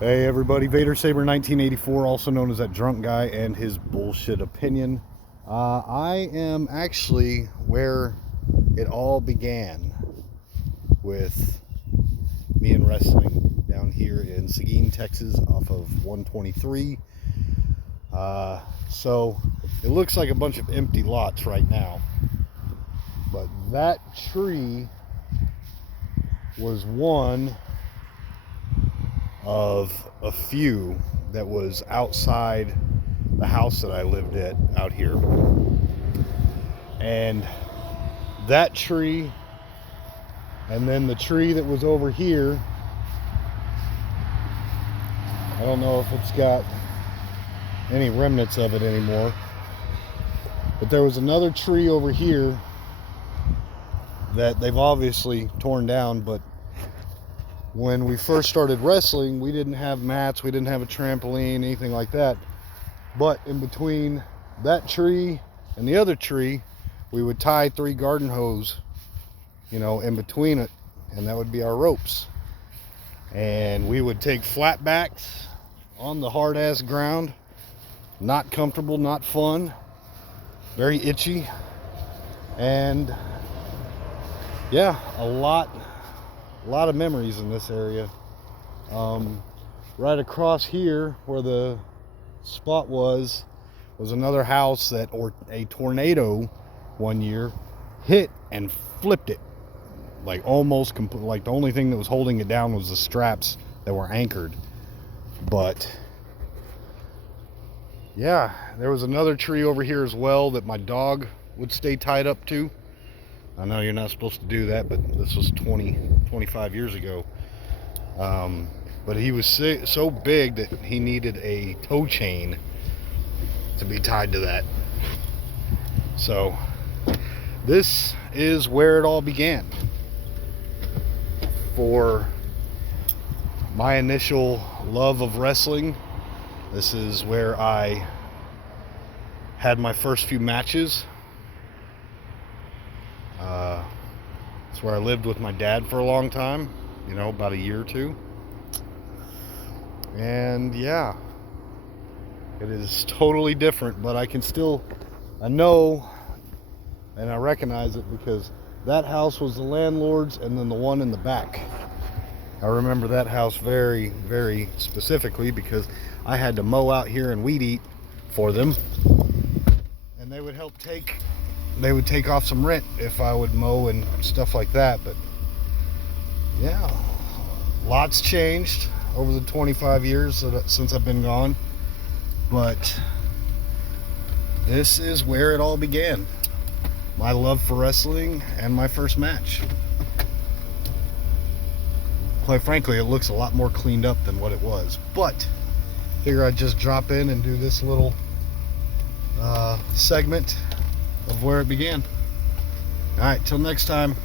Hey everybody, Vader Saber 1984, also known as that drunk guy and his bullshit opinion. I am actually where it all began with me and wrestling down here in Seguin, Texas, off of 123. So it looks like a bunch of empty lots right now, but that tree was one of a few that was outside the house that I lived at out here. And that tree, and then the tree that was over here, I don't know if it's got any remnants of it anymore, but there was another tree over here that they've obviously torn down. But when we first started wrestling, we didn't have mats, we didn't have a trampoline, anything like that. But in between that tree and the other tree, we would tie 3 garden hose, in between it, and that would be our ropes. And we would take flat backs on the hard ass ground. Not comfortable, not fun, very itchy, and yeah, a lot of memories in this area. Right across here where the spot was another house that a tornado one year hit and flipped it, like almost complete. Like the only thing that was holding it down was the straps that were anchored. But yeah, there was another tree over here as well that my dog would stay tied up to. I know you're not supposed to do that, but this was 25 years ago. But he was so big that he needed a tow chain to be tied to that. So this is where it all began for my initial love of wrestling. This is where I had my first few matches. It's where I lived with my dad for a long time, about a year or two. And yeah, it is totally different, but I know and I recognize it because that house was the landlord's, and then the one in the back, I remember that house very, very specifically because I had to mow out here and weed eat for them, and they would take off some rent if I would mow and stuff like that. But yeah, lots changed over the 25 years since I've been gone, but this is where it all began. My love for wrestling and my first match. Quite frankly, it looks a lot more cleaned up than what it was, but figure I'd just drop in and do this little segment of where it began. All right, till next time.